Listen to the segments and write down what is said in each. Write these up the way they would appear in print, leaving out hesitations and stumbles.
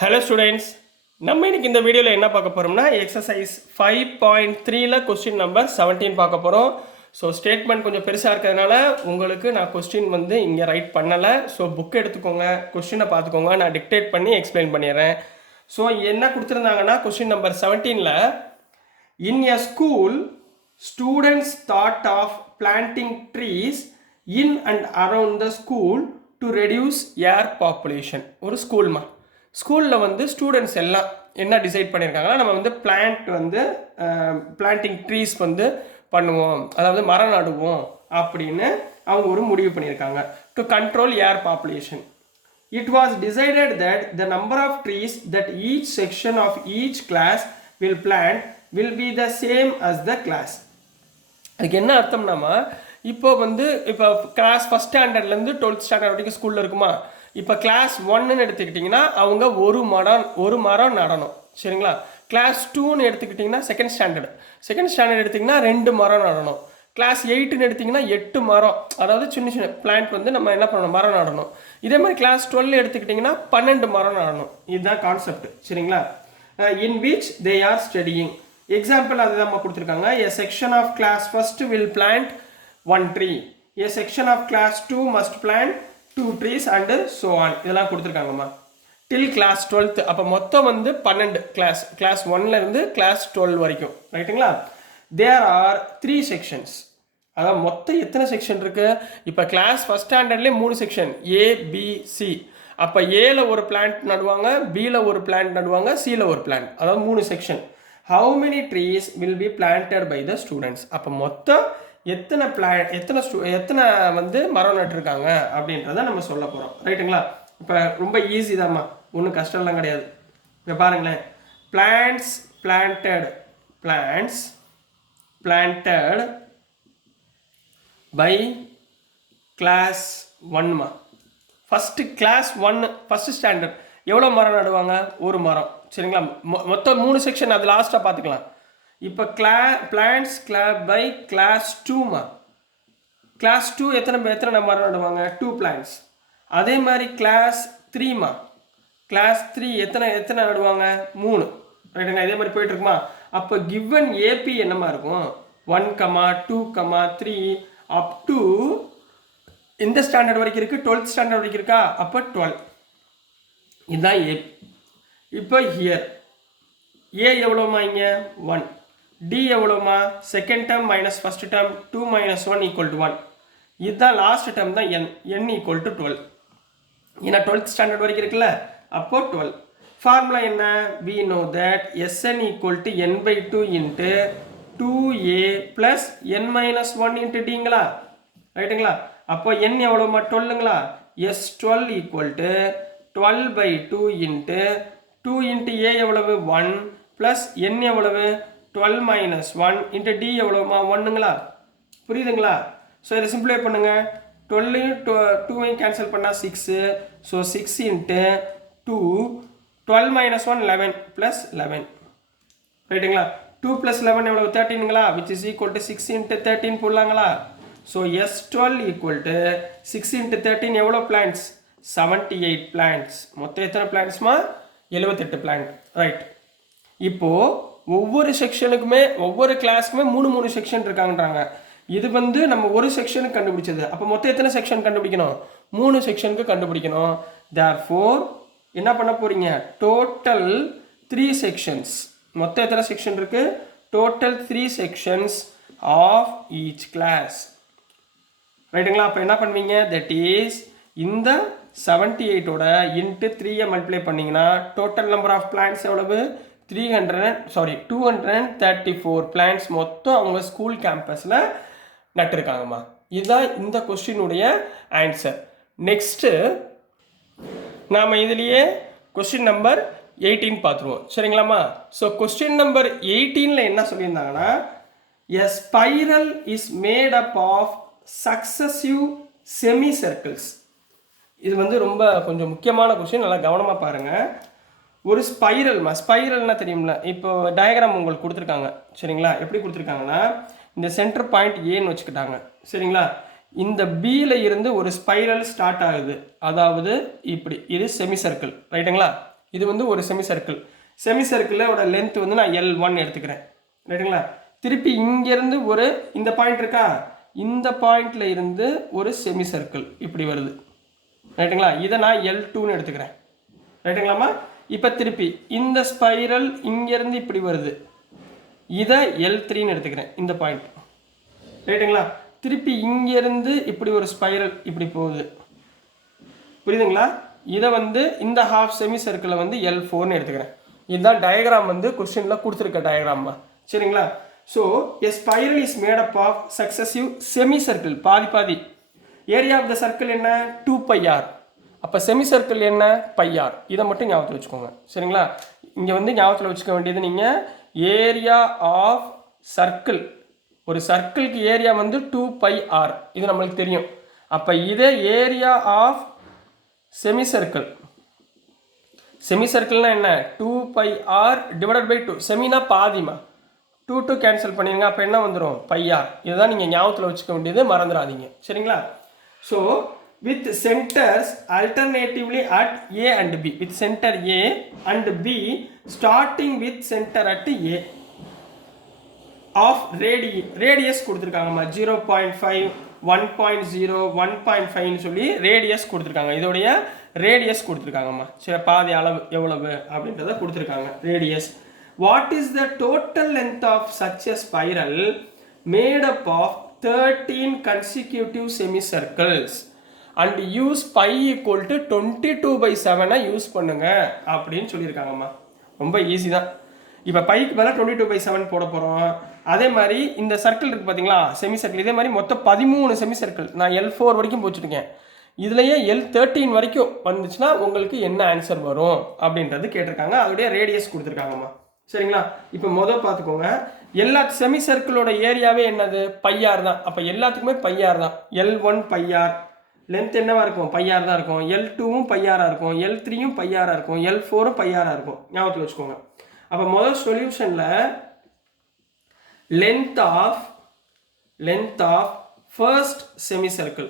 Hello students, நம்ம இன்னைக்கு இந்த வீடியோவில் என்ன பார்க்க போகிறோம்னா எக்ஸசைஸ் 5.3ல் கொஸ்டின் நம்பர் 17 பார்க்க போகிறோம். ஸோ ஸ்டேட்மெண்ட் கொஞ்சம் பெருசாக இருக்கிறதுனால உங்களுக்கு நான் கொஸ்டின் வந்து இங்கே ரைட் பண்ணலை. ஸோ புக் எடுத்துக்கோங்க, கொஸ்டினை பார்த்துக்கோங்க, நான் டிக்டேட் பண்ணி எக்ஸ்பிளைன் பண்ணிடுறேன். ஸோ என்ன கொடுத்துருந்தாங்கன்னா கொஸ்டின் நம்பர் 17ல் in a school students thought of planting trees in and around the school to reduce air population. ஒரு ஸ்கூல்மா, ஸ்கூலில் வந்து ஸ்டூடெண்ட்ஸ் எல்லாம் என்ன டிசைட் பண்ணியிருக்காங்கன்னா நம்ம வந்து பிளான்டிங் ட்ரீஸ் வந்து பண்ணுவோம், அதாவது மரம் நடுவோம் அப்படின்னு அவங்க ஒரு முடிவு பண்ணியிருக்காங்க. To control air population. It was decided that the number of trees that each section of each class will plant will be the same as the class. அதுக்கு என்ன அர்த்தம்னாமா, இப்போ கிளாஸ் ஃபஸ்ட் ஸ்டாண்டர்ட்லேருந்து 12th ஸ்டாண்டர்ட் வரைக்கும் ஸ்கூலில் இருக்குமா, இப்போ class 1ன்னு எடுத்துக்கிட்டிங்கன்னா அவங்க ஒரு மரம் நடணும், சரிங்களா. கிளாஸ் 2ன்னு எடுத்துக்கிட்டிங்கன்னா செகண்ட் ஸ்டாண்டர்ட் எடுத்திங்கன்னா 2 மரம் நடணும். கிளாஸ் 8ன்னு எடுத்திங்கன்னா 8 மரம், அதாவது சின்ன சின்ன பிளான்ட் வந்து நம்ம என்ன பண்ணணும், மரம் நடணும். இதே மாதிரி கிளாஸ் 12 எடுத்துக்கிட்டிங்கன்னா 12 மரம் நடணும். இதுதான் கான்செப்ட், சரிங்களா. In which they are studying. Example அதுதான் நம்ம கொடுத்துருக்காங்க. A section of class first will plant 1 tree. A section of class 2 must plant 2 trees and so on. இதெல்லாம் கொடுத்துருக்காங்கம்மா டில் கிளாஸ் 12th. அப்போ மொத்தம் வந்து 12 கிளாஸ் 1லேருந்து கிளாஸ் 12 வரைக்கும், ரைட்டுங்களா. There are 3 sections. அதான் மொத்தம் எத்தனை செக்ஷன் இருக்குது. இப்போ கிளாஸ் ஃபஸ்ட் ஸ்டாண்டர்ட்லேயே 3 செக்ஷன், ஏபிசி. அப்போ ஏல ஒரு பிளான்ட் நடுவாங்க, பியில் ஒரு பிளான்ட் நடுவாங்க, சியில் ஒரு பிளான்ட், அதாவது 3 section. How many trees will be planted by the students. அப்போ மொத்தம் எத்தனை வந்து மரம் நட்டுருக்காங்க அப்படின்றத நம்ம சொல்ல போகிறோம், ரைட்டுங்களா. இப்போ ரொம்ப ஈஸி தான்மா, ஒன்றும் கஷ்டம்லாம் கிடையாது. இப்போ பாருங்களேன், பிளான்ட்ஸ் பிளான்டட் பை கிளாஸ் 1மா. ஃபஸ்ட்டு கிளாஸ் 1 ஃபஸ்ட்டு ஸ்டாண்டர்ட் எவ்வளோ மரம் நடுவாங்க, ஒரு மரம், சரிங்களா. மொத்தம் 3 செக்ஷன், அது லாஸ்ட்டாக பார்த்துக்கலாம். இப்போ பிளான்ட்ஸ் பை கிளாஸ் 2மா. கிளாஸ் 2 எத்தனை மரம் நடுவாங்க, 2 பிளான்ட்ஸ். அதே மாதிரி கிளாஸ் 3மா. கிளாஸ் 3 எத்தனை நடுவாங்க, 3, ரைட்டுங்களா. இதே மாதிரி போயிட்டு இருக்குமா. அப்போ கிவன் ஏபி என்னமா இருக்கும், 1, 2, 3 அப் டு இந்த ஸ்டாண்டர்ட் வரைக்கும் இருக்குது, 12th ஸ்டாண்டர்ட் வரைக்கும் இருக்கா. அப்போ 12 இதுதான் ஏபி. இப்போ ஹியர் ஏ எவ்வளோமா, இங்கே 1. டி எவ்வளோமா, second term minus first term 2 - 1 = 1. இதுதான் லாஸ்ட் டேர்ம் தான் n = 12. ஏன்னா 12th ஸ்டாண்டர்ட் வரைக்கும் இருக்குல்ல, அப்போ 12. ஃபார்முலா என்ன, we know that Sn = n/2 × 2a + n - 1 × dங்களா, ரைட்டுங்களா. அப்போ n எவ்வளோமா, 12ங்களா. S12 = 12/2 × 2 × a எவ்வளவு, 1 + n எவ்வளவு, 12 - 1 × d எவ்வளோமா, 1ங்களா. புரியுதுங்களா. ஸோ இதை சிம்பிளை பண்ணுங்க. 12 2 கேன்சல் பண்ணால் 6. ஸோ 6 × 2 12 - 1 11 + 11, ரைட்டுங்களா. 2 + 11 எவ்வளவு, 13ங்களா, which is equal to 6 × 13 போடலாங்களா. ஸோ S12 = 6 × 13 எவ்வளோ பிளான்ட்ஸ், 78 பிளான்ட்ஸ். மொத்தம் எத்தனை பிளான்ட்ஸ்மா, 78 பிளான்ட், ரைட். இப்போது ஒவ்வொரு செக்ஷனுக்குமே ஒவ்வொரு கிளாஸுக்குமே 3 செக்ஷன் இருக்காங்கன்றாங்க. இது வந்து நம்ம ஒரு செக்ஷனுக்கு கண்டுபிடிச்சது. அப்போ மொத்தம் எத்தனை செக்ஷன் கண்டுபிடிக்கணும், 3 செக்ஷனுக்கு கண்டுபிடிக்கணும். தேர்ஃபோர் என்ன பண்ண போகிறீங்க, டோட்டல் 3 செக்ஷன்ஸ். மொத்தம் எத்தனை செக்ஷன் இருக்குது, total 3 sections of each class, ரைட்டுங்களா. அப்போ என்ன பண்ணுவீங்க, தட் இஸ் இந்த 78ஓட × 3 மல்டிப்ளை பண்ணிங்கன்னா டோட்டல் நம்பர் ஆஃப் பிளான்ட்ஸ் எவ்வளவு, 234 பிளான்ட்ஸ் மொத்தம் அவங்க ஸ்கூல் கேம்பஸில் நட்டுருக்காங்கம்மா. இதுதான் இந்த கொஸ்டினுடைய ஆன்சர். நெக்ஸ்ட்டு நாம் இதுலேயே கொஸ்டின் நம்பர் 18 பார்த்துருவோம், சரிங்களாம்மா. ஸோ கொஸ்டின் நம்பர் 18ல் என்ன சொல்லியிருந்தாங்கன்னா, a spiral is made up of successive semi circles. இது வந்து ரொம்ப கொஞ்சம் முக்கியமான கொஸ்டின், நல்லா கவனமாக பாருங்கள். ஒரு ஸ்பைரல்னா தெரியும்ல. இப்போ டயக்ராம் உங்களுக்கு கொடுத்துருக்காங்க, சரிங்களா. எப்படி கொடுத்துருக்காங்கன்னா, இந்த சென்டர் பாயிண்ட் ஏன்னு வச்சுக்கிட்டாங்க, சரிங்களா. இந்த பியில் இருந்து ஒரு ஸ்பைரல் ஸ்டார்ட் ஆகுது, அதாவது இப்படி, இது செமி சர்க்கிள், ரைட்டுங்களா. இது வந்து ஒரு செமி சர்க்கிளோட லென்த் வந்து நான் L1 எடுத்துக்கிறேன். ரைட்டுங்களா? திருப்பி இங்கேருந்து ஒரு இந்த பாயிண்ட் இருக்கா, இந்த பாயிண்ட்ல இருந்து ஒரு செமி சர்க்கிள் இப்படி வருது. ரைட்டுங்களா? இதை நான் L2ன்னு எடுத்துக்கிறேன். ரைட்டுங்களாம்மா? இப்போ திருப்பி இந்த ஸ்பைரல் இங்கேருந்து இப்படி வருது, இதை L3ன்னு எடுத்துக்கிறேன் இந்த பாயிண்ட். ரைட்டுங்களா? திருப்பி இங்கேருந்து இப்படி ஒரு ஸ்பைரல் இப்படி போகுது, புரியுதுங்களா? இதை வந்து இந்த ஹாஃப் செமி சர்க்கிளை வந்து L4ன்னு எடுத்துக்கிறேன். இதுதான் டயக்ராம் வந்து கொஸ்டினில் கொடுத்துருக்க டயக்ராம்மா. சரிங்களா? So a spiral is made up of successive semi circle, பாதி. ஏரியா ஆஃப் த சர்க்கிள் என்ன, 2πr. அப்போ செமி சர்க்கிள் என்ன, πr. இதை மட்டும் ஞாபகத்தில் வச்சுக்கோங்க. சரிங்களா? இங்கே வந்து ஞாபகத்தில் வச்சுக்க வேண்டியது நீங்கள் ஏரியா ஆஃப் சர்க்கிள், ஒரு சர்க்கிளுக்கு ஏரியா வந்து 2πr, இது நம்மளுக்கு தெரியும். அப்போ இதே ஏரியா ஆஃப் செமி சர்க்கிள்னா என்ன, 2πr டிவைடட் பை 2. செமினா பாதிமா, 2 கேன்சல் பண்ணிடுங்க. அப்போ என்ன வந்துடும், πr. இதுதான் நீங்கள் ஞாபகத்தில் வச்சுக்க வேண்டியது, மறந்துடாதீங்க. சரிங்களா? So with centers alternatively at A and B, with center A and B starting with center at A of radius கொடுத்துருக்காங்கம்மா. 0.5, 1.0, 1.5ன்னு சொல்லி ரேடியஸ் கொடுத்துருக்காங்க. இதோடைய ரேடியஸ் கொடுத்துருக்காங்கம்மா. சரி, பாதி அளவு எவ்வளவு அப்படின்றத கொடுத்துருக்காங்க, radius. What is the total length of such a spiral made up of 13 consecutive semicircles and use pi equal to 22/7 use பண்ணுங்க அப்படின்னு சொல்லியிருக்காங்கம்மா. ரொம்ப ஈஸி தான். இப்போ பைக்கு மேலே 22/7 போட போகிறோம். அதே மாதிரி இந்த சர்க்கிள் இருக்குது பார்த்தீங்களா, செமி சர்க்கிள். இதே மாதிரி மொத்தம் 13 செமி சர்க்கிள். நான் L4 வரைக்கும் போச்சுருக்கேன். இதுலேயே L13 வரைக்கும் வந்துச்சுன்னா உங்களுக்கு என்ன ஆன்சர் வரும் அப்படின்றது கேட்டிருக்காங்க. அதோடைய ரேடியஸ் கொடுத்துருக்காங்கம்மா. சரிங்களா? இப்போ முதல் பார்த்துக்கோங்க, எல்லா செமி சர்க்கிளோட ஏரியாவே என்னது, πr தான். அப்போ எல்லாத்துக்குமே πr தான். L1 πr, லென்த் என்னவா இருக்கும், πr தான் இருக்கும். L2வும் πr இருக்கும், L3யும் πr இருக்கும், L4ம் πr இருக்கும். ஞாபகத்தில் வச்சுக்கோங்க. அப்போ முதல் சொல்யூஷனில் length of first semi circle,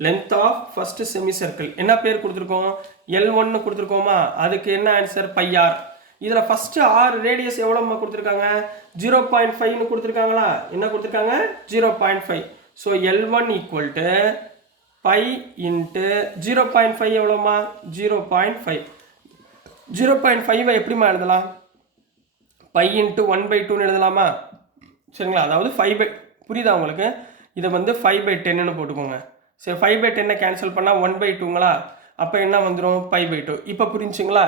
length of first semi circle என்ன பேர் கொடுத்துருக்கோம், L1 கொடுத்துருக்கோமா. அதுக்கு என்ன ஆன்சர், πr. இதில் ஃபஸ்ட்டு ஆர் ரேடியஸ் எவ்வளோம்மா கொடுத்துருக்காங்க, 0.5ன்னு கொடுத்துருக்காங்களா. என்ன கொடுத்துருக்காங்க, 0.5. So L1 equal to pi into 0.5 எவ்வளோம்மா, 0.5. 0.5 எப்படிமா எழுதலாம், பை இன்ட்டு 1/2ன்னு எழுதலாமா. சரிங்களா? அதாவது 5 புரியுதா உங்களுக்கு, இதை வந்து 5/10ன்னு போட்டுக்கோங்க. சரி, 5/10 கேன்சல் பண்ணால் 1/2ங்களா. அப்போ என்ன வந்துடும், π/2. இப்போ புரிஞ்சுங்களா,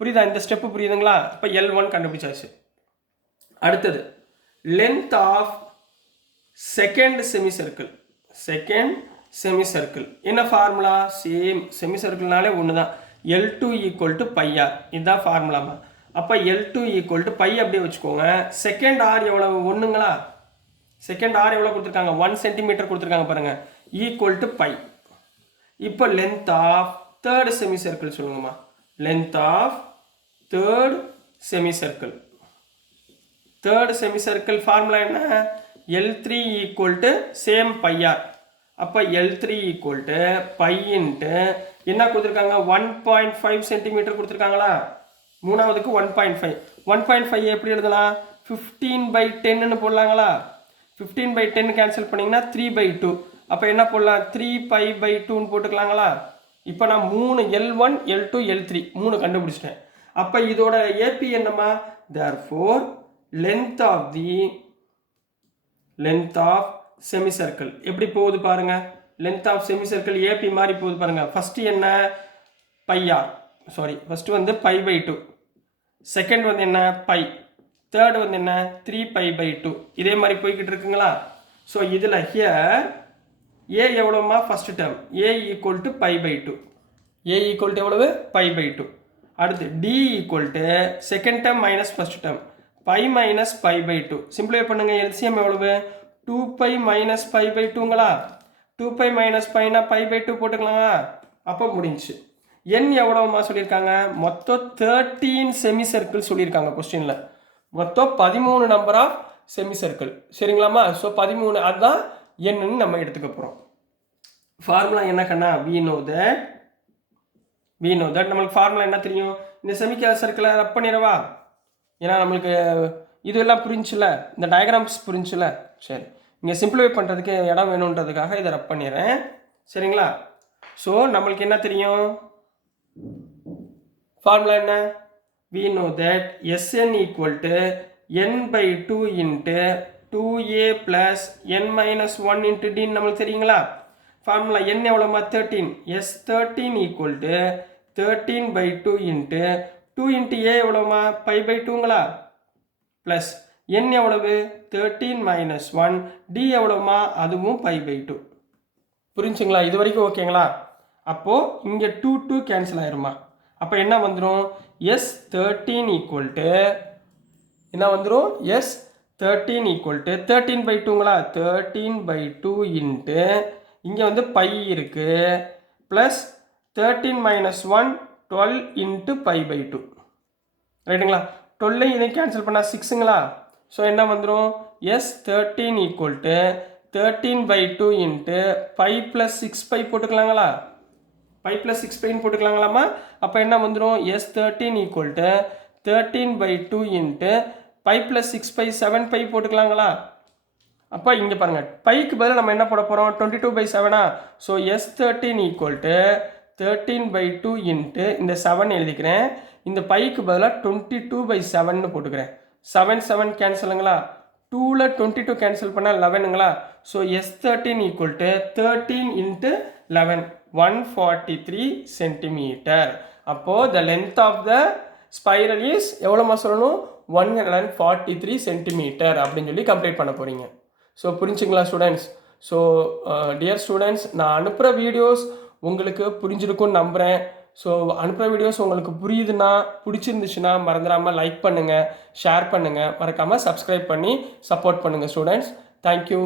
புரியுதா, இந்த ஸ்டெப்பு புரியுதுங்களா. இப்போ L1 கண்டுபிடிச்சாச்சு. அடுத்தது length of second semi circle. என்ன ஃபார்முலா, சேம், செமி சர்க்கிள்னாலே ஒன்று தான். L2 ஈக்குவல் டு πr, இதுதான் ஃபார்முலாமா. அப்போ L2 ஈக்குவல் டு பை அப்படியே வச்சுக்கோங்க. செகண்ட் ஆர் எவ்வளவு, ஒன்றுங்களா. செகண்ட் ஆர் எவ்வளோ கொடுத்துருக்காங்க, 1 சென்டிமீட்டர் கொடுத்துருக்காங்க பாருங்க, ஈக்குவல் டு பை. இப்போ length of third semi circle சொல்லுங்கம்மா. Length of third semi circle formula என்ன, L3 equal to same πr. அப்போ L3 equal to pi into என்ன கொடுத்துருக்காங்க, 1.5 சென்டிமீட்டர் கொடுத்துருக்காங்களா. மூணாவதுக்கு 1.5. 1.5 எப்படி எழுதலாம், 15/10ன்னு போடலாங்களா. 15/10 கேன்சல் பண்ணிங்கன்னா 3/2. அப்போ என்ன போடலாம், 3π/2ன்னு போட்டுக்கலாங்களா. இப்போ நான் 3 L1, L2, L3 3 கண்டுபிடிச்சிட்டேன். அப்போ இதோட ஏபி என்னம்மா, therefore length of semi circle எப்படி போகுது பாருங்க. Length of semi circle AB மாதிரி போகுது பாருங்க. ஃபஸ்ட்டு என்ன, πr, ஃபஸ்ட்டு வந்து π/2. செகண்ட் வந்து என்ன, பை. தேர்ட் வந்து என்ன, 3π/2. இதே மாதிரி போய்கிட்டு இருக்குங்களா. ஸோ இதில் ஹியர் ஏ எவ்வளோமா, first term a equal to π/2. A equal to எவ்வளவு, π/2. அடுத்து d equal to second term minus first term, pi minus π/2. Simplify பண்ணுங்க, எல்சிஎம் எவ்வளவு, 2π மைனஸ் π/2ங்களா. 2π மைனஸ் பைனா π/2 போட்டுக்கலாங்களா. அப்போ முடிஞ்சு. என் எவ்வளோமா சொல்லியிருக்காங்க, மொத்தம் 13 செமி சர்க்கிள் சொல்லியிருக்காங்க கொஸ்டினில். மொத்தம் 13 நம்பர் ஆஃப் செமி சர்க்கிள். சரிங்களாம்மா. ஸோ 13 அதுதான் என்னன்னு நம்ம எடுத்துக்க போகிறோம். ஃபார்முலா என்ன கண்ணா, we know that we know that நம்மளுக்கு ஃபார்முலா என்ன தெரியும் இந்த செமிகேல் சர்க்கிளை ரப் பண்ணிடவா ஏன்னா நம்மளுக்கு இதெல்லாம் புரிஞ்சுல இந்த டயக்ராம்ஸ் புரிஞ்சுல சரி இங்கே சிம்பிளிஃபை பண்ணுறதுக்கு இடம் வேணுன்றதுக்காக இதை ரப் பண்ணிடுறேன் சரிங்களா ஸோ நம்மளுக்கு என்ன தெரியும் ஃபார்முலா என்ன we know that Sn equal to n by 2 into 2a plus n minus 1 into d நம்மளுக்கு தெரியுங்களா formula n எவ்வளோமா 13 S13 equal to 13 by 2 into 2 into a எவ்வளோமா pi by 2ங்களா ப்ளஸ் n எவ்வளவு 13 minus 1 d எவ்வளோமா அதுவும் pi by 2 புரிஞ்சுங்களா இது வரைக்கும் ஓகேங்களா அப்போது இங்கே 2 கேன்சல் ஆயிருமா அப்போ என்ன வந்துடும் S13 equal to என்ன வந்துடும் S13 equal to 13 by 2ங்களா 13 by 2 into இங்கே வந்து பை இருக்குது plus 13 minus 1 12 into pi by 2 ரைட்டுங்களா 12 இதை கேன்சல் பண்ணால் 6ங்களா ஸோ என்ன வந்துடும் S13 equal to 13 by 2 into pi plus 6 pi போட்டுக்கலாங்களா pi plus 6 pi போட்டுக்கலாங்களாமா அப்போ என்ன வந்துடும் S13 equal to 13 by 2 into pi plus 6 pi 7 pi போட்டுக்கலாங்களா அப்போ இங்கே பாருங்கள் பைக்கு பதில் நம்ம என்ன போட போகிறோம் 22 by 7 so S13 equal to 13 by 2 into இந்த 7 எழுதிக்கிறேன் இந்த பைக்கு பதிலாக 22 by 7ன்னு போட்டுக்கிறேன் 7 கேன்சலுங்களா 2ல் 22 கேன்சல் பண்ணால் 11ங்களா so S13 equal to 13 into 11 143 centimeter அப்போது the length of the spiral is எவ்வளோமா சொல்லணும் 143 centimeter அப்படின்னு சொல்லி கம்ப்ளீட் பண்ண போகிறீங்க ஸோ புரிஞ்சுங்களா ஸ்டூடெண்ட்ஸ் ஸோ டியர் ஸ்டூடெண்ட்ஸ் நான் அனுப்புகிற வீடியோஸ் உங்களுக்கு புரிஞ்சிருக்கும்னு நம்புகிறேன் ஸோ அனுப்புகிற வீடியோஸ் உங்களுக்கு புரியுதுன்னா பிடிச்சிருந்துச்சுன்னா மறந்துடாமல் லைக் பண்ணுங்கள் ஷேர் பண்ணுங்கள் மறக்காமல் சப்ஸ்கிரைப் பண்ணி சப்போர்ட் பண்ணுங்கள் ஸ்டூடெண்ட்ஸ் தேங்க்யூ